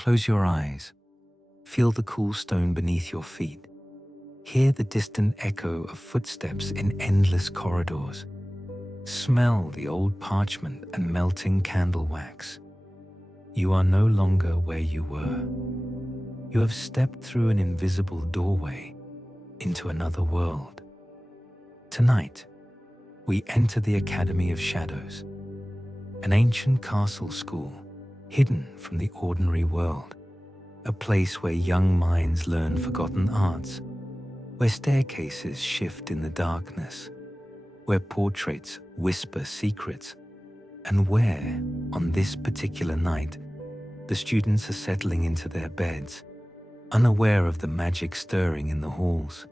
Close your eyes. Feel the cool stone beneath your feet. Hear the distant echo of footsteps in endless corridors. Smell the old parchment and melting candle wax. You are no longer where you were. You have stepped through an invisible doorway into another world. Tonight, we enter the Academy of Shadows, an ancient castle school hidden from the ordinary world, a place where young minds learn forgotten arts, where staircases shift in the darkness, where portraits whisper secrets, and where, on this particular night, the students are settling into their beds, unaware of the magic stirring in the halls.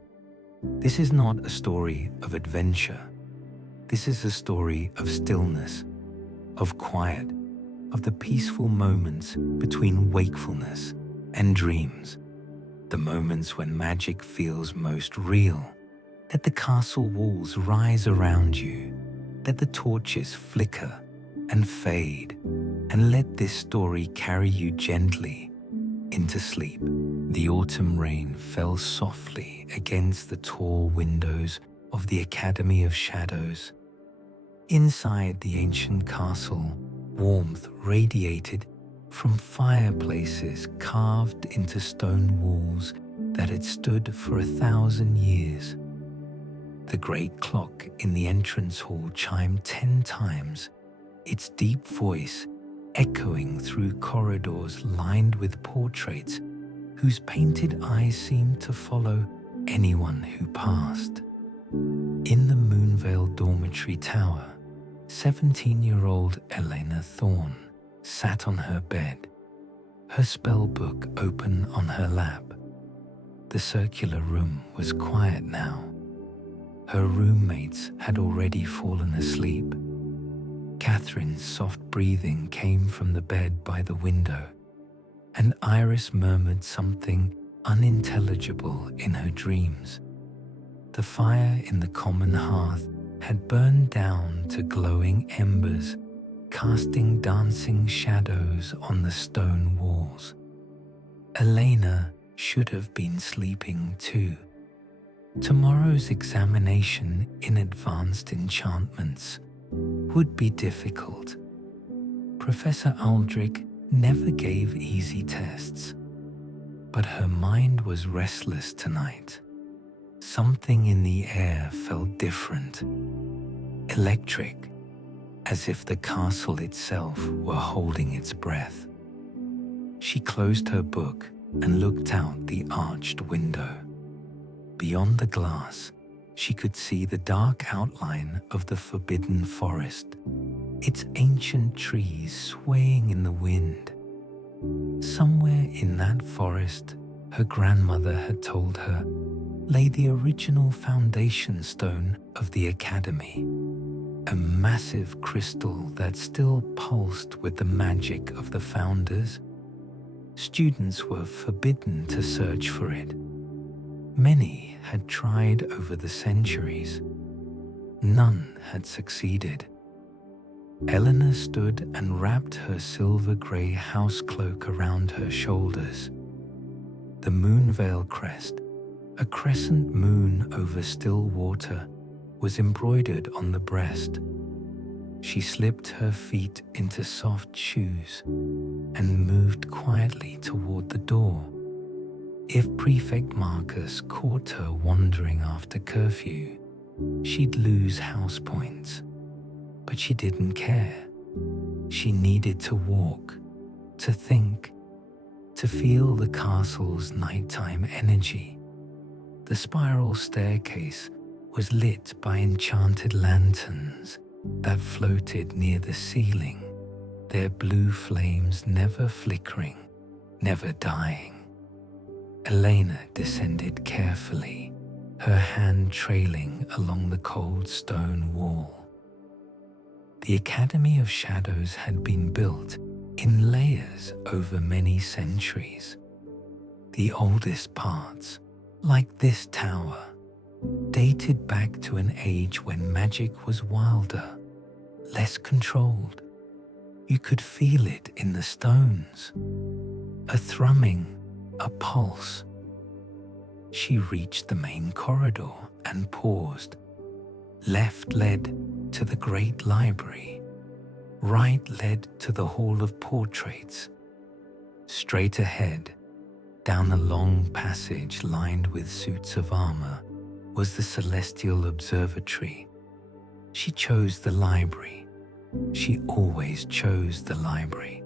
This is not a story of adventure. This is a story of stillness, of quiet, of the peaceful moments between wakefulness and dreams, the moments when magic feels most real. Let the castle walls rise around you, let the torches flicker and fade, and let this story carry you gently into sleep. The autumn rain fell softly against the tall windows of the Academy of Shadows. Inside the ancient castle, warmth radiated from fireplaces carved into stone walls that had stood for 1,000 years. The great clock in the entrance hall chimed 10 times, its deep voice echoing through corridors lined with portraits whose painted eyes seemed to follow anyone who passed. In the Moonvale dormitory tower, 17-year-old Elena Thorne sat on her bed, her spell book open on her lap. The circular room was quiet now. Her roommates had already fallen asleep. Catherine's soft breathing came from the bed by the window, and Iris murmured something unintelligible in her dreams. The fire in the common hearth had burned down to glowing embers, casting dancing shadows on the stone walls. Elena should have been sleeping too. Tomorrow's examination in advanced enchantments would be difficult. Professor Aldrich never gave easy tests, but her mind was restless tonight. Something in the air felt different, electric, as if the castle itself were holding its breath. She closed her book and looked out the arched window. Beyond the glass, she could see the dark outline of the forbidden forest, its ancient trees swaying in the wind. Somewhere in that forest, her grandmother had told her, lay the original foundation stone of the Academy, a massive crystal that still pulsed with the magic of the founders. Students were forbidden to search for it. Many had tried over the centuries. None had succeeded. Elena stood and wrapped her silver-grey house cloak around her shoulders. The Moonvale crest, a crescent moon over still water, was embroidered on the breast. She slipped her feet into soft shoes and moved quietly toward the door. If Prefect Marcus caught her wandering after curfew, she'd lose house points. But she didn't care. She needed to walk, to think, to feel the castle's nighttime energy. The spiral staircase was lit by enchanted lanterns that floated near the ceiling, their blue flames never flickering, never dying. Elena descended carefully, her hand trailing along the cold stone wall. The Academy of Shadows had been built in layers over many centuries. The oldest parts, like this tower, dated back to an age when magic was wilder, less controlled. You could feel it in the stones. A thrumming, a pulse. She reached the main corridor and paused. Left led to the great library. Right led to the hall of portraits. Straight ahead, down a long passage lined with suits of armor, was the celestial observatory. She chose the library. She always chose the library.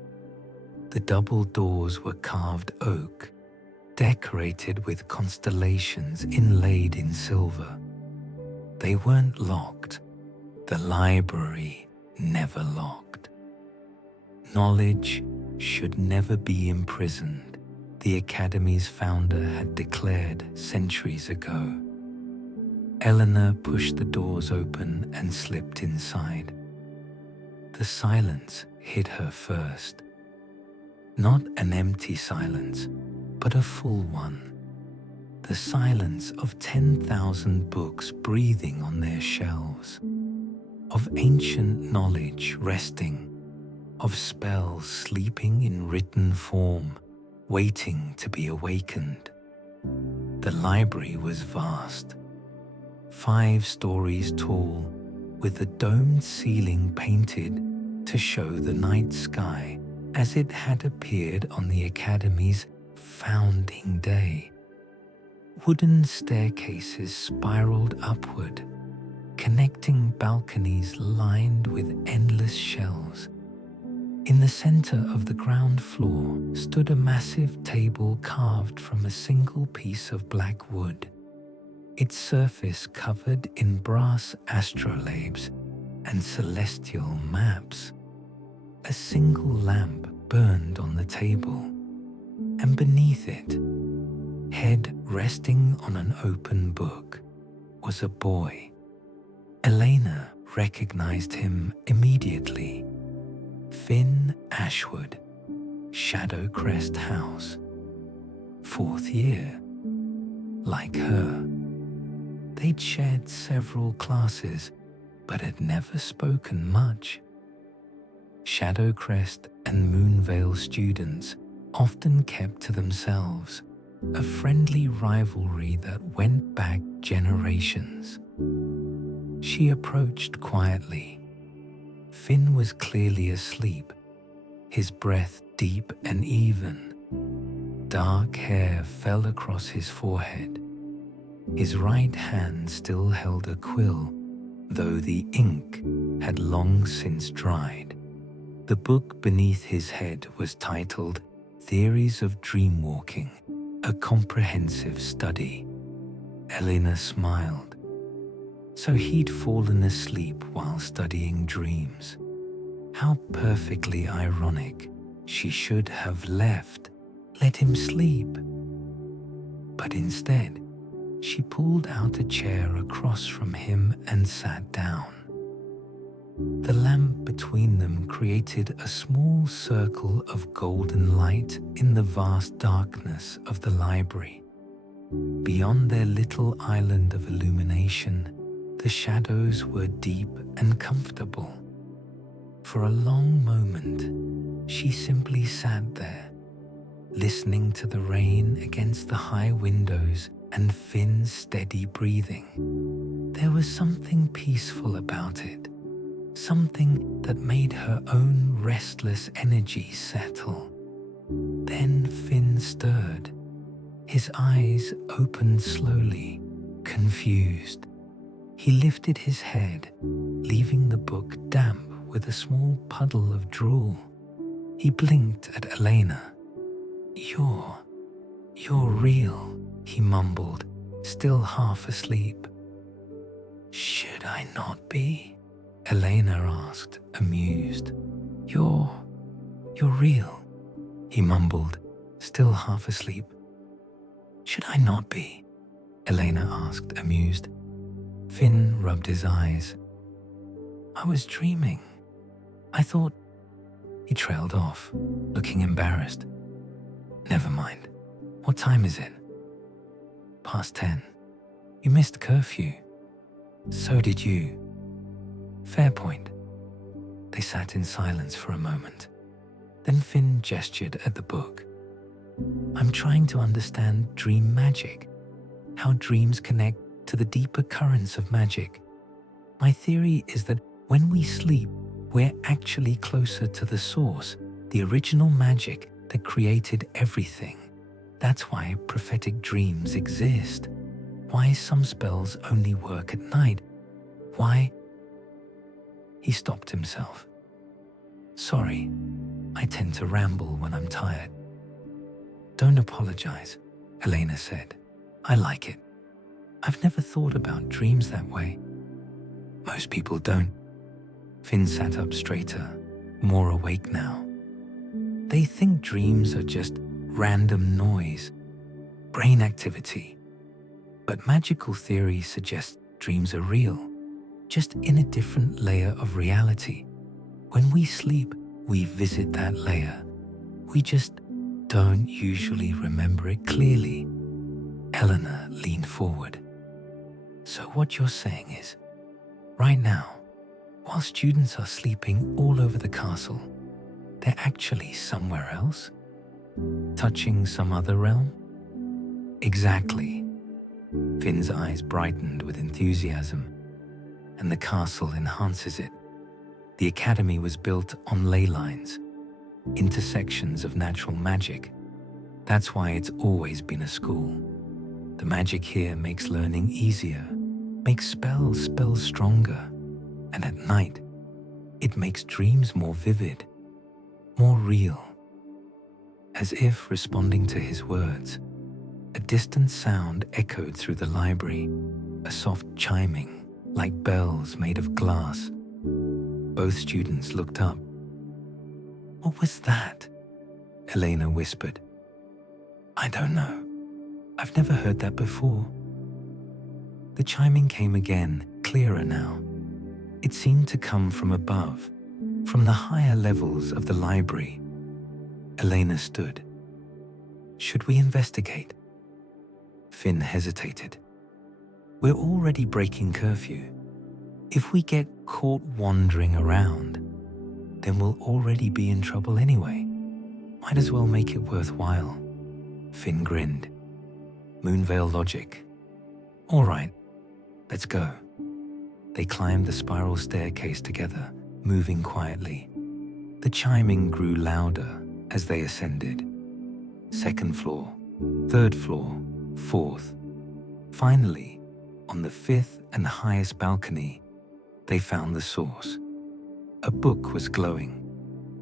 The double doors were carved oak, decorated with constellations inlaid in silver. They weren't locked. The library never locked. Knowledge should never be imprisoned, the Academy's founder had declared centuries ago. Elena pushed the doors open and slipped inside. The silence hit her first. Not an empty silence, but a full one. The silence of 10,000 books breathing on their shelves, of ancient knowledge resting, of spells sleeping in written form, waiting to be awakened. The library was vast, 5 stories tall, with the domed ceiling painted to show the night sky as it had appeared on the Academy's founding day. Wooden staircases spiraled upward, connecting balconies lined with endless shelves. In the center of the ground floor stood a massive table carved from a single piece of black wood, its surface covered in brass astrolabes and celestial maps. A single lamp burned on the table, and beneath it, head resting on an open book, was a boy. Elena recognized him immediately. Finn Ashwood, Shadowcrest House. 4th year. Like her. They'd shared several classes, but had never spoken much. Shadowcrest and Moonvale students often kept to themselves, a friendly rivalry that went back generations. She approached quietly. Finn was clearly asleep, his breath deep and even. Dark hair fell across his forehead. His right hand still held a quill, though the ink had long since dried. The book beneath his head was titled Theories of Dreamwalking, a comprehensive study. Elena smiled. So he'd fallen asleep while studying dreams. How perfectly ironic. She should have left, let him sleep. But instead, she pulled out a chair across from him and sat down. The lamp between them created a small circle of golden light in the vast darkness of the library. Beyond their little island of illumination, the shadows were deep and comfortable. For a long moment, she simply sat there, listening to the rain against the high windows and Finn's steady breathing. There was something peaceful about it, something that made her own restless energy settle. Then Finn stirred. His eyes opened slowly, confused. He lifted his head, leaving the book damp with a small puddle of drool. He blinked at Elena. You're real, he mumbled, still half asleep. Should I not be? Elena asked, amused. You're real, he mumbled, still half asleep. Should I not be? Elena asked, amused. Finn rubbed his eyes. I was dreaming. I thought... He trailed off, looking embarrassed. Never mind. What time is it? Past 10. You missed curfew. So did you. Fair point. They sat in silence for a moment. Then Finn gestured at the book. I'm trying to understand dream magic, how dreams connect to the deeper currents of magic. My theory is that when we sleep, we're actually closer to the source, the original magic that created everything. That's why prophetic dreams exist. Why some spells only work at night. Why? He stopped himself. Sorry, I tend to ramble when I'm tired. Don't apologize, Elena said. I like it. I've never thought about dreams that way. Most people don't. Finn sat up straighter, more awake now. They think dreams are just random noise, brain activity. But magical theory suggests dreams are real, just in a different layer of reality. When we sleep, we visit that layer. We just don't usually remember it clearly. Elena leaned forward. So what you're saying is, right now, while students are sleeping all over the castle, they're actually somewhere else? Touching some other realm? Exactly. Finn's eyes brightened with enthusiasm, and the castle enhances it. The academy was built on ley lines, intersections of natural magic. That's why it's always been a school. The magic here makes learning easier, makes spells stronger, and at night, it makes dreams more vivid, more real. As if responding to his words, a distant sound echoed through the library, a soft chiming, like bells made of glass. Both students looked up. What was that? Elena whispered. I don't know. I've never heard that before. The chiming came again, clearer now. It seemed to come from above, from the higher levels of the library. Elena stood. Should we investigate? Finn hesitated. We're already breaking curfew. If we get caught wandering around, then we'll already be in trouble anyway. Might as well make it worthwhile. Finn grinned. Moonvale logic. All right, let's go. They climbed the spiral staircase together, moving quietly. The chiming grew louder as they ascended. Second floor, third floor, fourth. Finally, on the fifth and highest balcony, they found the source. A book was glowing.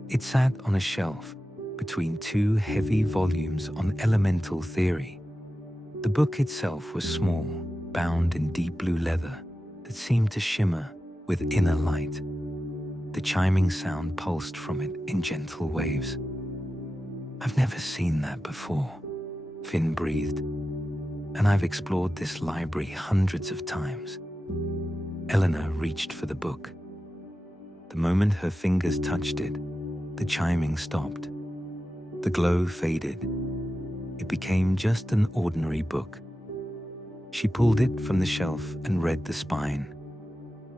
It sat on a shelf between two heavy volumes on elemental theory. The book itself was small, bound in deep blue leather that seemed to shimmer with inner light. The chiming sound pulsed from it in gentle waves. I've never seen that before, Finn breathed, and I've explored this library hundreds of times. Elena reached for the book. The moment her fingers touched it, the chiming stopped. The glow faded. It became just an ordinary book. She pulled it from the shelf and read the spine.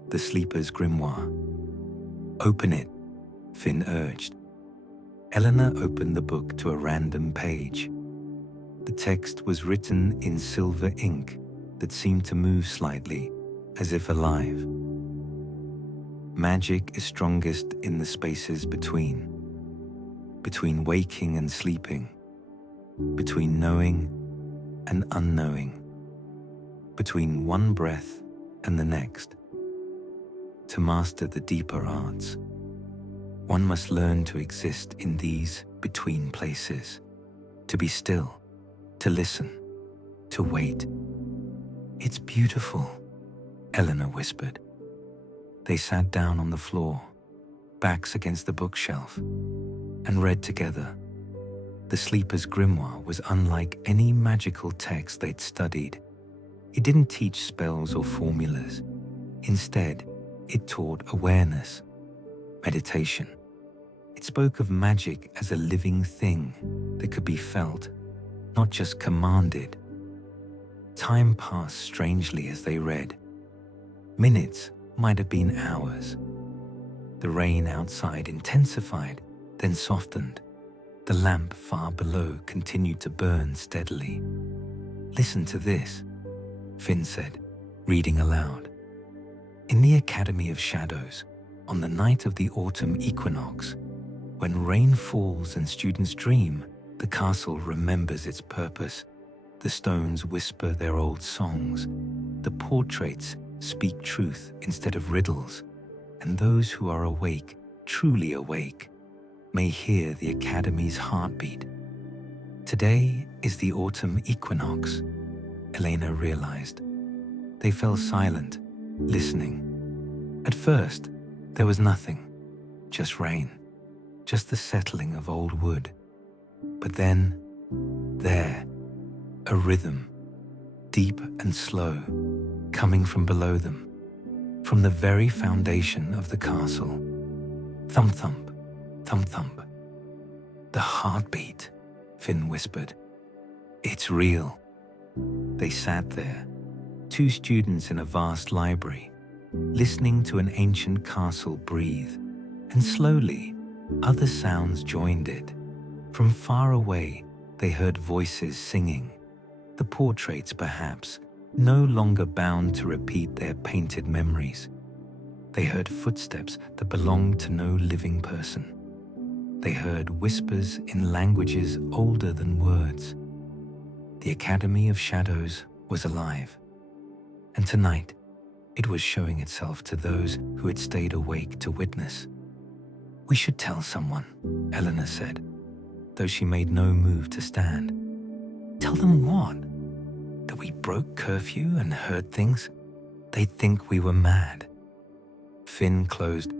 The Sleeper's Grimoire. Open it, Finn urged. Elena opened the book to a random page. The text was written in silver ink that seemed to move slightly, as if alive. Magic is strongest in the spaces between waking and sleeping, between knowing and unknowing, between one breath and the next. To master the deeper arts, one must learn to exist in these between places, to be still, to listen, to wait. It's beautiful, Elena whispered. They sat down on the floor, backs against the bookshelf, and read together. The Sleeper's Grimoire was unlike any magical text they'd studied. It didn't teach spells or formulas. Instead, it taught awareness, meditation. It spoke of magic as a living thing that could be felt, not just commanded. Time passed strangely as they read. Minutes might have been hours. The rain outside intensified, then softened. The lamp far below continued to burn steadily. "Listen to this," Finn said, reading aloud. "In the Academy of Shadows, on the night of the Autumn Equinox, when rain falls and students dream, the castle remembers its purpose. The stones whisper their old songs. The portraits speak truth instead of riddles. And those who are awake, truly awake, may hear the Academy's heartbeat. Today is the Autumn Equinox," Elena realized. They fell silent, listening. At first, there was nothing, just rain, just the settling of old wood. But then, there, a rhythm, deep and slow, coming from below them, from the very foundation of the castle. Thump-thump, thump-thump. "The heartbeat," Finn whispered. "It's real." They sat there, two students in a vast library, listening to an ancient castle breathe, and slowly, other sounds joined it. From far away, they heard voices singing. The portraits, perhaps, no longer bound to repeat their painted memories. They heard footsteps that belonged to no living person. They heard whispers in languages older than words. The Academy of Shadows was alive. And tonight, it was showing itself to those who had stayed awake to witness. "We should tell someone," Elena said, though she made no move to stand. "Tell them what? That we broke curfew and heard things? They'd think we were mad." Finn closed.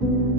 you.